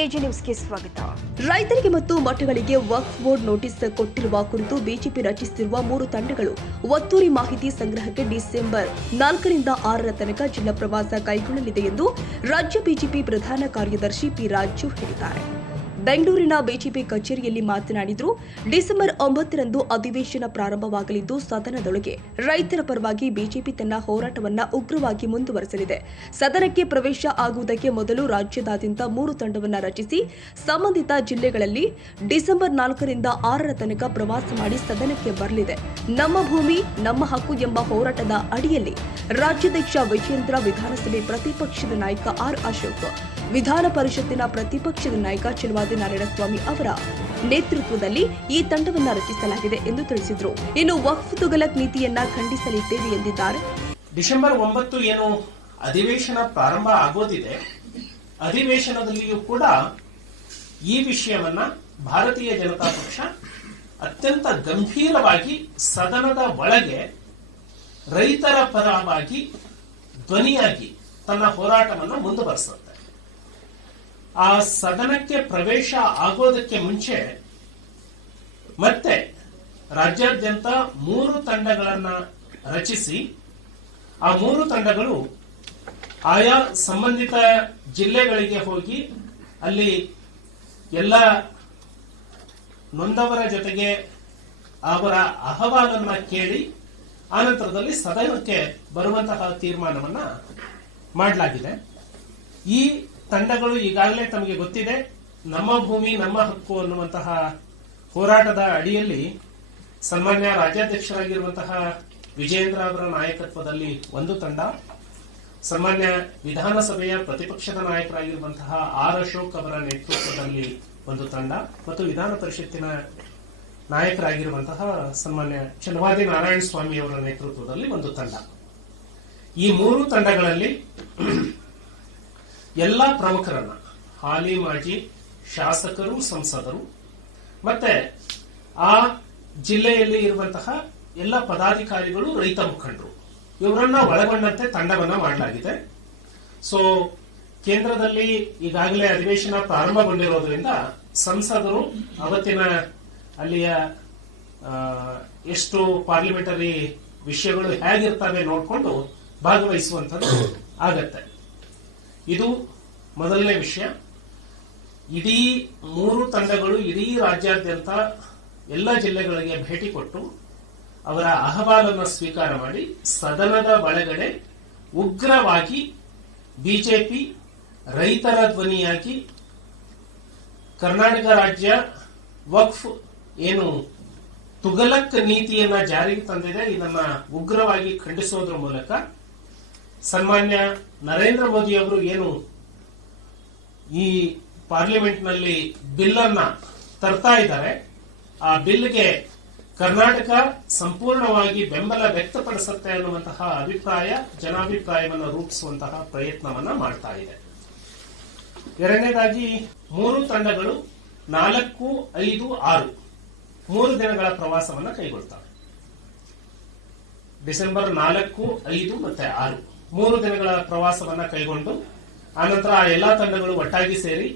AJ ನ್ಯೂಸ್ಗೆ ಸ್ವಾಗತ. ರೈತರಿಗೆ ಮತ್ತು ಮಠಗಳಿಗೆ ವಕ್ಫ್ ಬೋರ್ಡ್ ನೋಟಿಸ್ ಕೊಟ್ಟಿರುವ ಕುರಿತು ಬಿಜೆಪಿ ರಚಿಸುತ್ತಿರುವ 3 ತಂಡಗಳು ಒತ್ತುವರಿ ಮಾಹಿತಿ ಸಂಗ್ರಹಕ್ಕೆ ಡಿಸೆಂಬರ್ 4ರಿಂದ 6ರ ತನಕ ಜಿಲ್ಲಾ ಪ್ರವಾಸ ಕೈಗೊಳ್ಳಲಿದೆ ಎಂದು ರಾಜ್ಯ ಬಿಜೆಪಿ ಪ್ರಧಾನ ಕಾರ್ಯದರ್ಶಿ ಪಿ ರಾಜು ಹೇಳಿದ್ದಾರೆ. ಬೆಂಗಳೂರಿನ ಬಿಜೆಪಿ ಕಚೇರಿಯಲ್ಲಿ ಮಾತನಾಡಿದರು. ಡಿಸೆಂಬರ್ 9ರಂದು ಅಧಿವೇಶನ ಪ್ರಾರಂಭವಾಗಲಿದ್ದು ಸದನದೊಳಗೆ ರೈತರ ಪರವಾಗಿ ಬಿಜೆಪಿ ತನ್ನ ಹೋರಾಟವನ್ನು ಉಗ್ರವಾಗಿ ಮುಂದುವರೆಸಲಿದೆ. ಸದನಕ್ಕೆ ಪ್ರವೇಶ ಆಗುವುದಕ್ಕೆ ಮೊದಲು ರಾಜ್ಯದಾದ್ಯಂತ 3 ತಂಡವನ್ನು ರಚಿಸಿ ಸಂಬಂಧಿತ ಜಿಲ್ಲೆಗಳಲ್ಲಿ ಡಿಸೆಂಬರ್ 4ರಿಂದ 6ರ ತನಕ ಪ್ರವಾಸ ಮಾಡಿ ಸದನಕ್ಕೆ ಬರಲಿದೆ. ನಮ್ಮ ಭೂಮಿ ನಮ್ಮ ಹಕ್ಕು ಎಂಬ ಹೋರಾಟದ ಅಡಿಯಲ್ಲಿ ರಾಜ್ಯಾಧ್ಯಕ್ಷ ವಿಜೇಂದ್ರ, ವಿಧಾನಸಭೆ ಪ್ರತಿಪಕ್ಷದ ನಾಯಕ ಆರ್ ಅಶೋಕ್, ವಿಧಾನ ಪರಿಷತ್ತಿನ ಪ್ರತಿಪಕ್ಷದ ನಾಯಕ ಚಲವಾದಿ ನಾರಾಯಣಸ್ವಾಮಿ ಅವರ ನೇತೃತ್ವದಲ್ಲಿ ಈ ತಂಡವನ್ನು ರಚಿಸಲಾಗಿದೆ ಎಂದು ತಿಳಿಸಿದರು. ಇನ್ನು ವಕ್ಫ್ ತುಗಲಕ್ ನೀತಿಯನ್ನ ಖಂಡಿಸಲಿದ್ದೇವೆ ಎಂದಿದ್ದಾರೆ. ಡಿಸೆಂಬರ್ 9 ಏನು ಅಧಿವೇಶನ ಪ್ರಾರಂಭ ಆಗೋದಿದೆ, ಅಧಿವೇಶನದಲ್ಲಿಯೂ ಕೂಡ ಈ ವಿಷಯವನ್ನ ಭಾರತೀಯ ಜನತಾ ಪಕ್ಷ ಅತ್ಯಂತ ಗಂಭೀರವಾಗಿ ಸದನದ ಒಳಗೆ ರೈತರ ಪರವಾಗಿ ಧ್ವನಿಯಾಗಿ ತನ್ನ ಹೋರಾಟವನ್ನು ಮುಂದುವರಿಸುತ್ತೆ. ಆ ಸದನಕ್ಕೆ ಪ್ರವೇಶ ಆಗೋದಕ್ಕೆ ಮುಂಚೆ ಮತ್ತೆ ರಾಜ್ಯಾದ್ಯಂತ 3 ತಂಡಗಳನ್ನ ರಚಿಸಿ ಆ 3 ತಂಡಗಳು ಆಯಾ ಸಂಬಂಧಿತ ಜಿಲ್ಲೆಗಳಿಗೆ ಹೋಗಿ ಅಲ್ಲಿ ಎಲ್ಲ ನೊಂದವರ ಜೊತೆಗೆ ಅವರ ಅಹವಾಲನ್ನ ಕೇಳಿ ಆನಂತರದಲ್ಲಿ ಸದನಕ್ಕೆ ಬರುವಂತಹ ತೀರ್ಮಾನವನ್ನ ಮಾಡಲಾಗಿದೆ. ಈ ತಂಡಗಳು ಈಗಾಗಲೇ ತಮಗೆ ಗೊತ್ತಿದೆ, ನಮ್ಮ ಭೂಮಿ ನಮ್ಮ ಹಕ್ಕು ಅನ್ನುವಂತಹ ಹೋರಾಟದ ಅಡಿಯಲ್ಲಿ ಸನ್ಮಾನ್ಯ ರಾಜ್ಯಾಧ್ಯಕ್ಷರಾಗಿರುವಂತಹ ವಿಜೇಂದ್ರ ಅವರ ನಾಯಕತ್ವದಲ್ಲಿ ಒಂದು ತಂಡ, ಸನ್ಮಾನ್ಯ ವಿಧಾನಸಭೆಯ ಪ್ರತಿಪಕ್ಷದ ನಾಯಕರಾಗಿರುವಂತಹ ಆರ್ ಅಶೋಕ್ ಅವರ ನೇತೃತ್ವದಲ್ಲಿ ಒಂದು ತಂಡ ಮತ್ತು ವಿಧಾನ ಪರಿಷತ್ತಿನ ನಾಯಕರಾಗಿರುವಂತಹ ಸನ್ಮಾನ್ಯ ಚಲವಾದಿ ನಾರಾಯಣಸ್ವಾಮಿ ಅವರ ನೇತೃತ್ವದಲ್ಲಿ ಒಂದು ತಂಡ. ಈ 3 ತಂಡಗಳಲ್ಲಿ ಎಲ್ಲ ಪ್ರಮುಖರನ್ನ, ಹಾಲಿ ಮಾಜಿ ಶಾಸಕರು, ಸಂಸದರು ಮತ್ತೆ ಆ ಜಿಲ್ಲೆಯಲ್ಲಿ ಇರುವಂತಹ ಎಲ್ಲ ಪದಾಧಿಕಾರಿಗಳು, ರೈತ ಮುಖಂಡರು ಇವರನ್ನ ಒಳಗೊಂಡಂತೆ ತಂಡವನ್ನ ಮಾಡಲಾಗಿದೆ. ಸೊ ಕೇಂದ್ರದಲ್ಲಿ ಈಗಾಗಲೇ ಅಧಿವೇಶನ ಪ್ರಾರಂಭಗೊಂಡಿರೋದ್ರಿಂದ ಸಂಸದರು ಅವತ್ತಿನ ಅಲ್ಲಿಯ ಎಷ್ಟು ಪಾರ್ಲಿಮೆಂಟರಿ ವಿಷಯಗಳು ಹೇಗಿರ್ತವೆ ನೋಡಿಕೊಂಡು ಭಾಗವಹಿಸುವಂಥದ್ದು ಆಗತ್ತೆ. ಇದು ಮೊದಲನೇ ವಿಷಯ. ಇಡೀ 3 ತಂಡಗಳು ಇಡೀ ರಾಜ್ಯಾದ್ಯಂತ ಎಲ್ಲ ಜಿಲ್ಲೆಗಳಿಗೆ ಭೇಟಿ ಕೊಟ್ಟು ಅವರ ಅಹವಾಲನ್ನು ಸ್ವೀಕಾರ ಮಾಡಿ ಸದನದ ಒಳಗಡೆ ಉಗ್ರವಾಗಿ ಬಿಜೆಪಿ ರೈತರ ಧ್ವನಿಯಾಗಿ ಕರ್ನಾಟಕ ರಾಜ್ಯ ವಕ್ಫ್ ಏನು ತುಗಲಕ್ ನೀತಿಯನ್ನ ಜಾರಿಗೆ ತಂದಿದೆ, ಇದನ್ನ ಉಗ್ರವಾಗಿ ಖಂಡಿಸೋದ್ರ ಮೂಲಕ ಸನ್ಮಾನ್ಯ ನರೇಂದ್ರ ಮೋದಿ ಅವರು ಏನು ಈ ಪಾರ್ಲಿಮೆಂಟ್ ನಲ್ಲಿ ಬಿಲ್ ಅನ್ನ ತರ್ತಾ ಇದ್ದಾರೆ, ಆ ಬಿಲ್ಗೆ ಕರ್ನಾಟಕ ಸಂಪೂರ್ಣವಾಗಿ ಬೆಂಬಲ ವ್ಯಕ್ತಪಡಿಸುತ್ತೆ ಅನ್ನುವಂತಹ ಅಭಿಪ್ರಾಯ, ಜನಾಭಿಪ್ರಾಯವನ್ನು ರೂಪಿಸುವಂತಹ ಪ್ರಯತ್ನವನ್ನ ಮಾಡ್ತಾ ಇದೆ. ಎರಡನೇದಾಗಿ 3 ತಂಡಗಳು 4, 5, 6 3 ದಿನಗಳ ಪ್ರವಾಸವನ್ನ ಕೈಗೊಳ್ತವೆ. ಡಿಸೆಂಬರ್ 4, 5 ಮತ್ತೆ 6 3 ದಿನಗಳ ಪ್ರವಾಸವನ್ನ ಕೈಗೊಂಡು ಆನಂತರ ಆ ಎಲ್ಲಾ ತಂಡಗಳು ಒಟ್ಟಾಗಿ ಸೇರಿ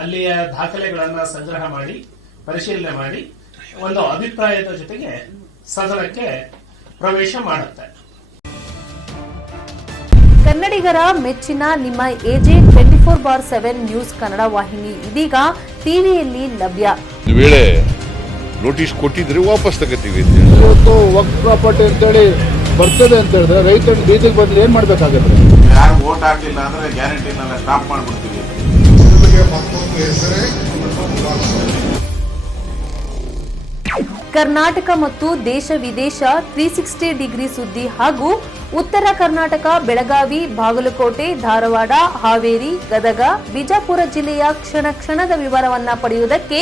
ಅಲ್ಲಿಯ ದಾಖಲೆಗಳನ್ನ ಸಂಗ್ರಹ ಮಾಡಿ ಪರಿಶೀಲನೆ ಮಾಡಿ ಒಂದು ಅಭಿಪ್ರಾಯದ ಜೊತೆಗೆ ಸದನಕ್ಕೆ ಪ್ರವೇಶ ಮಾಡುತ್ತೆ. ಕನ್ನಡಿಗರ ಮೆಚ್ಚಿನ ನಿಮ್ಮ ಎಜೆ 24/7 ನ್ಯೂಸ್ ಕನ್ನಡ ವಾಹಿನಿ ಇದೀಗ ಟಿವಿಯಲ್ಲಿ ಲಭ್ಯ. ವೇಳೆ ನೋಟಿಸ್ ಕೊಟ್ಟಿದ್ರೆ ವಾಪಸ್ ತಗೋತೀವಿ. ಇವತ್ತು ವಕ್ಫ್ ಪ್ರಾಪರ್ಟಿ ಅಂತೇಳಿ ಬರ್ತದೆ ಅಂತ ಹೇಳಿದ್ರೆ ರೈತರು ಬೀದಿಗೆ ಬಂದ್ರೆ ಏನ್ ಮಾಡ್ಬೇಕಾಗತ್ತೆ? ಯಾರು ವೋಟ್ ಹಾಕಲಿಲ್ಲ ಅಂದ್ರೆ ಗ್ಯಾರಂಟಿನೆಲ್ಲ ಸ್ಟಾಪ್ ಮಾಡ್ಬಿಡ್ತೀವಿ. ಕರ್ನಾಟಕ ಮತ್ತು ದೇಶ ವಿದೇಶ 360 ಡಿಗ್ರಿ ಸುದ್ದಿ ಹಾಗೂ ಉತ್ತರ ಕರ್ನಾಟಕ, ಬೆಳಗಾವಿ, ಬಾಗಲಕೋಟೆ, ಧಾರವಾಡ, ಹಾವೇರಿ, ಗದಗ, ಬಿಜಾಪುರ ಜಿಲ್ಲೆಯ ಕ್ಷಣ ಕ್ಷಣದ ವಿವರವನ್ನ ಪಡೆಯುವುದಕ್ಕೆ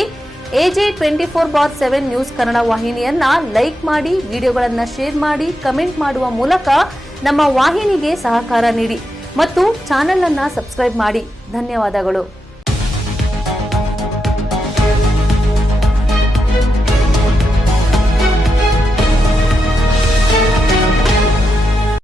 ಎಜೆ 24/7 ನ್ಯೂಸ್ ಕನ್ನಡ ವಾಹಿನಿಯನ್ನ ಲೈಕ್ ಮಾಡಿ, ವಿಡಿಯೋಗಳನ್ನ ಶೇರ್ ಮಾಡಿ, ಕಮೆಂಟ್ ಮಾಡುವ ಮೂಲಕ ನಮ್ಮ ವಾಹಿನಿಗೆ ಸಹಕಾರ ನೀಡಿ ಮತ್ತು ಚಾನೆಲ್ ಅನ್ನ ಸಬ್ಸ್ಕ್ರೈಬ್ ಮಾಡಿ. ಧನ್ಯವಾದಗಳು.